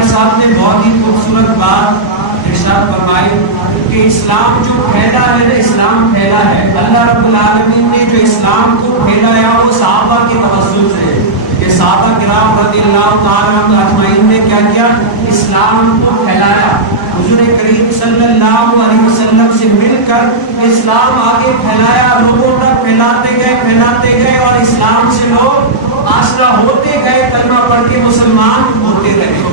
میاں صاحب نے بہت ہی خوبصورت بات ارشاد فرمائی کہ اسلام جو پھیلا ہے نا، اسلام پھیلا ہے، اللہ رب العالمین نے جو اسلام کو پھیلایا وہ صحابہ کے توسل سے ہے کہ صحابہ کرام رضی اللہ تعالیٰ عنہ اجمعین نے کیا کیا؟ اسلام کو پھیلایا۔ حضور کریم صلی اللہ علیہ وسلم سے مل کر اسلام آگے پھیلایا، لوگوں تک پھیلاتے گئے اور اسلام سے لوگ آشنا ہوتے گئے، کلمہ پڑھ کے مسلمان ہوتے رہے۔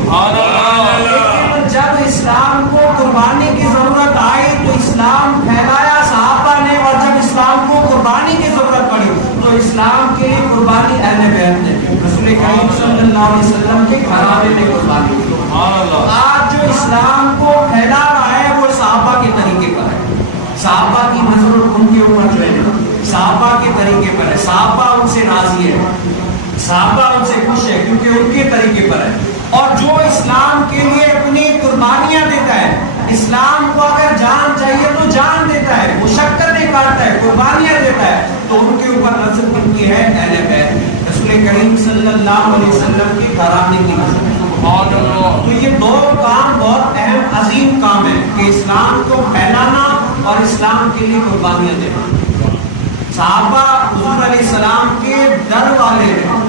لیکن جب اسلام کو قربانی کی ضرورت آئی تو اسلام پھیلایا صحابہ نے، اور جب اسلام کو قربانی کی ضرورت پڑی تو اسلام کے لیے قربانی اہل بیت نے، رسول کریم صلی اللہ علیہ وسلم کے گھرانے نے قربانی کی۔ آج جو اسلام کو پھیلا رہا ہے وہ صحابہ کے طریقے پر ہے، صحابہ کی نظر ان کے اوپر جو ہے صحابہ کے طریقے پر ہے، صحابہ ان سے راضی ہے، صحابہ ان سے خوش ہے کیونکہ ان کے طریقے پر ہے۔ اور جو اسلام کے لیے اپنی قربانیاں دیتا ہے، اسلام کو اگر جان چاہیے تو جان دیتا ہے، مشقتیں کاٹتا ہے، قربانیاں دیتا ہے، تو ان کے اوپر نظر ان کی ہے اہل بیت، رسول کریم صلی اللہ علیہ وسلم کے گھرانے کی نظر۔ تو یہ دو کام بہت اہم عظیم کام ہے کہ اسلام کو پھیلانا اور اسلام کے لیے قربانیاں دینا۔ صحابہ حضور علیہ السلام کے در والے ہیں،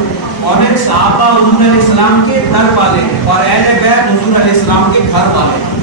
اور صحابہ حضور علیہ السلام کے در والے ہیں، اور اہل بیت حضور علیہ السلام کے گھر والے ہیں۔